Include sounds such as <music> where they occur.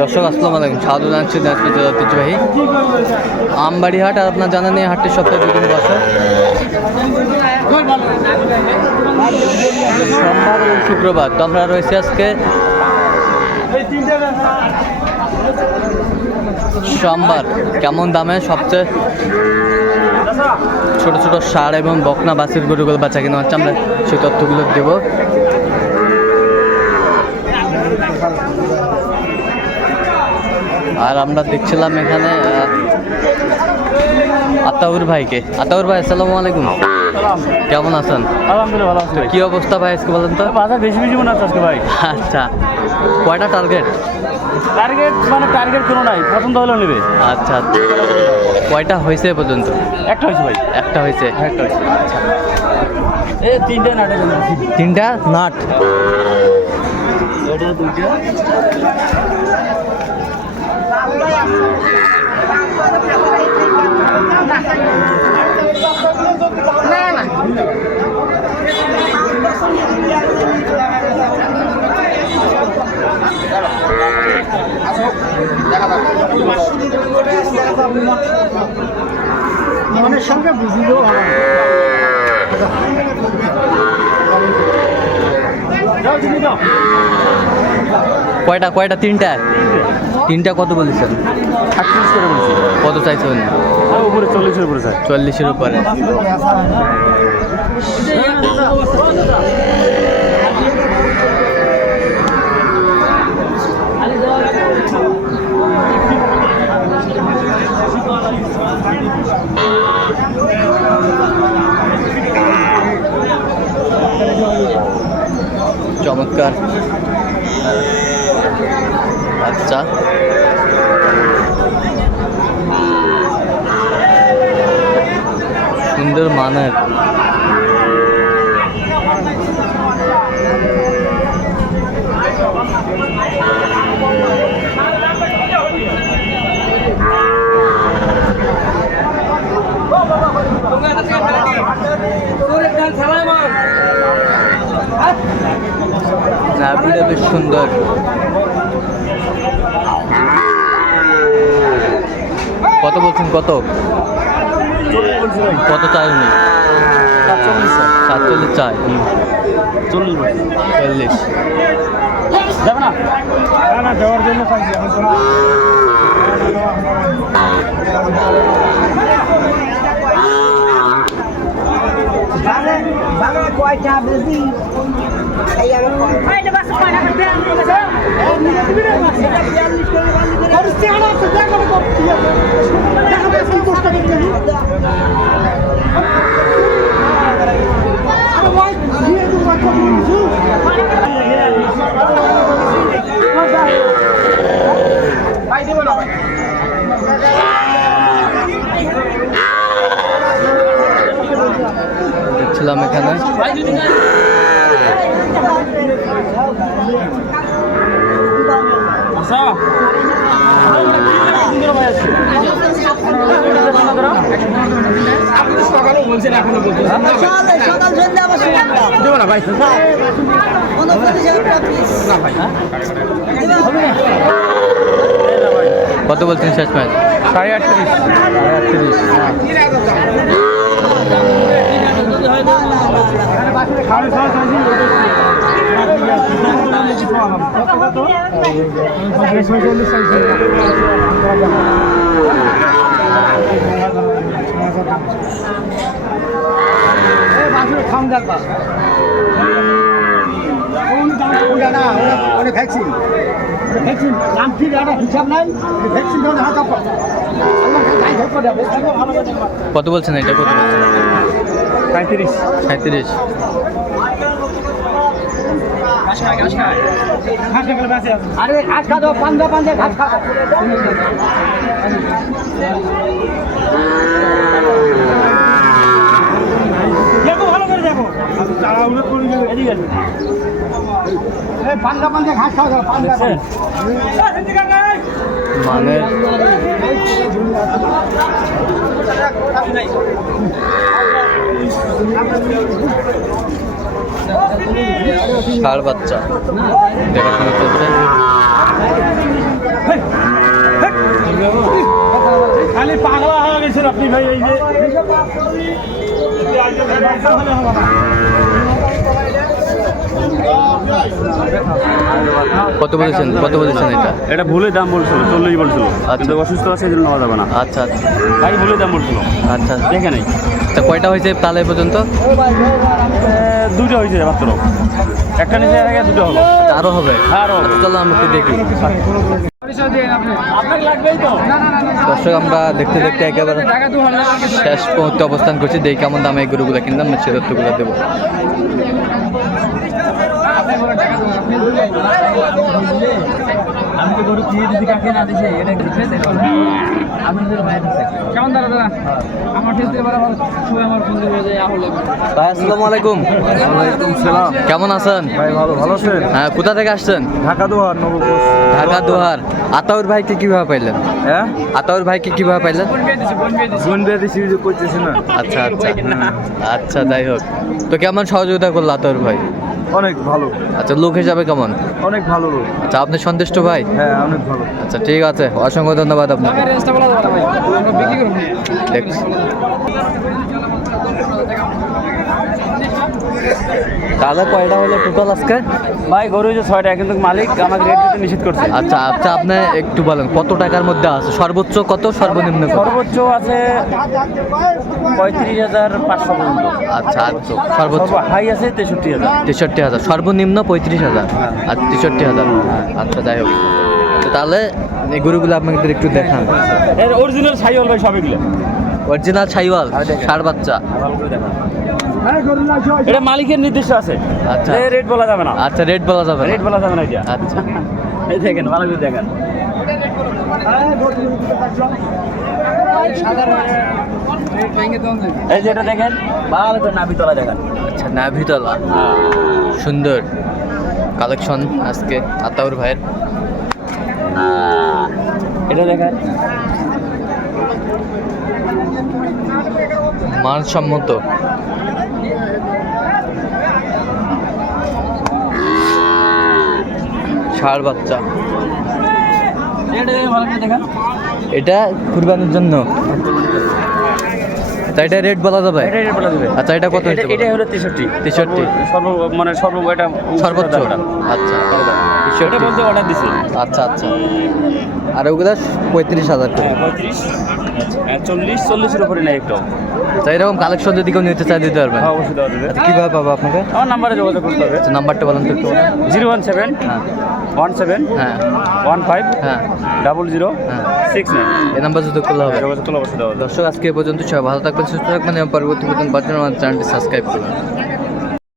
দর্শক, আসসালামু আলাইকুম। স্বাগত জানাচ্ছি দিনাজপুর জেলার ঐতিহ্যবাহী আমবাড়ি হাট আর আপনার জানা নেই হাটটি সপ্তাহে দুদিন বসে সোমবার এবং শুক্রবার তো আমরা রয়েছি আজকে। সোমবার কেমন দামে সবচেয়ে ছোট ছোট সার এবং বকনা বাসির গরুগুলো বাচ্চা কিনা হচ্ছে, আমরা সেই তথ্যগুলো দেবো। আর আমরা দেখছিলাম এখানে আতাউর ভাইকে। আতাউর ভাই আসসালামু আলাইকুম। কেমন আছেন? আলহামদুলিল্লাহ ভালো আছি। কি অবস্থা ভাই আজকে বলেন তো? বাজার বেশি বেশি মনে আজকে ভাই। আচ্ছা কয়টা টার্গেট টার্গেট মানে টার্গেট কোনো নাই পছন্দ হলেও নেবে। আচ্ছা। কয়টা হয়েছে পর্যন্ত? একটা হয়েছে ভাই। একটা হয়েছে? একটা হয়েছে। আচ্ছা এই তিনটে নাটে তিনটা নাট? দুইটা। মনের সঙ্গে বুঝিলেও ভালো কয়টা কয়টা? তিনটা? তিনটা কত বলেছেন? আটত্রিশ করে বলছি। কত চাইছেন? আর উপরে চল্লিশের উপরে স্যার চল্লিশের উপরে। চমৎকার। আচ্ছা। সুন্দর মানের নাভিটা বেশ সুন্দর। কত বলছেন কত? কত চাই উনি? সাতচল্লিশ চাই চল্লিশ। চল্লিশ দেওয়ার জন্য চাইছি এখন কোনো কয়টা বেশি সকাল সন্ধ্যা আবার দেবো না ভাই কত বলছেন শেষ ম্যাচ সাড়ে আটত্রিশ। সাড়ে আটত্রিশ সাড়ে ভ্যাকসিন ভ্যাকসিন নাম ঠিক একটা হিসাব নাই? ভ্যাকসিন ধরে হাত কত বলছেন এটা? কত বলছেন? পঁয়ত্রিশ। সাঁত্রিশ আরে ঘাস খা দাও পান্দা পান্দা ঘাস খা আচ্ছা। মানে? ষাড় বাচ্চা। দেখাশোনা চলছে খালি পাগলা হয়ে গেছেন আপনি ভাই এই যে। কত বলেছেন? কত বলেছেন এটা? এটা ভুলে দাম বলছিল চল্লিশ বলছিল। কিন্তু অসুস্থ আছে এই জন্য নেওয়া যাবে না। আচ্ছা আচ্ছা। ভাই ভুলে দাম বলছিল। আচ্ছা দেখে নেই। তা কয়টা হয়েছে তাহলে পর্যন্ত? দুটো হয়েছে মাত্র। একটা নিচে আগে দুটো হলো আরও হবে? আরও হবে। আচ্ছা, চলো আমরা একটু দেখি। দর্শক আমরা দেখতে দেখতে একেবারে শেষ মুহূর্তে অবস্থান করছি। দেখি কেমন দামে গরুগুলো কিনলাম সে তথ্যগুলো দেবো। আমি তো গরু দিয়ে কাকে না দিছে এটা আমি তোর ভাই কেমন দাদা দাদা আমার ক্ষেত্রে শুয়ে আমার ফোন দিয়ে যায় আহলে ভাই আসসালামু আলাইকুম ওয়ালাইকুম সালাম কেমন আছেন? ভাই ভালো ভালো আছেন? হ্যাঁ কোথা থেকে আসছেন? ঢাকা দোহার নবকোষ ঢাকা দোহার। আতাউর ভাইকে কীভাবে পাইলেন? হ্যাঁ? আতাউর ভাইকে কীভাবে পাইলেন? বোন বিয়ে দিছি যে করতেছি না। আচ্ছা আচ্ছা। আচ্ছা যাই হোক। তো কেমন সহযোগিতা করল আতাউর ভাই? অনেক ভালো। আচ্ছা লোক হিসাবে কেমন? অনেক ভালো লোক আচ্ছা আপনি সন্তুষ্ট ভাই? হ্যাঁ অনেক ভালো। আচ্ছা ঠিক আছে অসংখ্য ধন্যবাদ আপনাকে। দেখছি তাহলে কয়টা হলো টোটাল আজকে? ভাই গরু যে ছয়টা কিন্তু মালিক আমাকে রেট দিতে নিষেধ করছে। আচ্ছা আচ্ছা আপনি একটু বলেন কত টাকার মধ্যে আছে? সর্বোচ্চ কত সর্বনিম্ন সর্বোচ্চ আছে পঁয়ত্রিশ হাজার পাঁচশো আচ্ছা আচ্ছা সর্বোচ্চ। হাই আছে তেষট্টি হাজার। তেষট্টি হাজার সর্বনিম্ন পঁয়ত্রিশ হাজার। আর তেষট্টি হাজার। আচ্ছা যাই হোক। তাহলে এই গরুগুলো আপনাদের একটু দেখান। এর অরিজিনাল সাইওয়াল ভাই সব এগুলো। অরিজিনাল ছাইওয়াল ষাট বাচ্চা। এটা মালিকের নির্দিষ্ট আছে। আচ্ছা। রেট বলা যাবে না। আচ্ছা রেট বলা যাবে? রেট বলা যাবে না এটা। আচ্ছা। <laughs> এই দেখেন ভালো করে দেখেন। এই যেটা দেখেন ভালো করে নাভি তলা দেখেন। আচ্ছা নাভিতলা সুন্দর কালেকশন আজকে আতাউর ভাইয়ের। এটা দেখেন মানসম্মত। ষাড় বাচ্চা। এটা কুরবানির জন্য। তা এটা রেট বলা যাবে? এটা রেট বলা যাবে। আচ্ছা, এটা কত হচ্ছে এটা- এটা হলো তেষট্টি। 63 সর্ব মানে সর্ব এটা সর্বোচ্চ। আচ্ছা এটা 63 বলতে অর্ডার দিছে। আচ্ছা আচ্ছা। আর ওগুলা পঁয়ত্রিশ হাজার করে। পঁয়ত্রিশ। হ্যাঁ, চল্লিশ চল্লিশের উপরে নেই একটু আচ্ছা এরকম কালেকশন যদি কেউ নিতে চায় দিতে পারবেন হ্যাঁ অবশ্যই দেওয়া যাবে। আচ্ছা কীভাবে পাবো আপনাকে? আমার নাম্বারে যোগাযোগ করতে হবে। আচ্ছা নাম্বারটা বলেন তো একটু। জিরো ওয়ান সেভেন হ্যাঁ। ওয়ান সেভেন হ্যাঁ। ওয়ান ফাইভ হ্যাঁ। ডাবল জিরো হ্যাঁ। Six nine. এই নাম্বার যদি করলে হবে। যোগাযোগ করলে অবশ্যই দেওয়া দর্শক আজকে পর্যন্ত সবাই ভালো থাকবেন সুস্থ থাকবেন এবং পরবর্তী পর্যন্ত বাঁচানোর আমার চ্যানেলটি সাবস্ক্রাইব করবেন।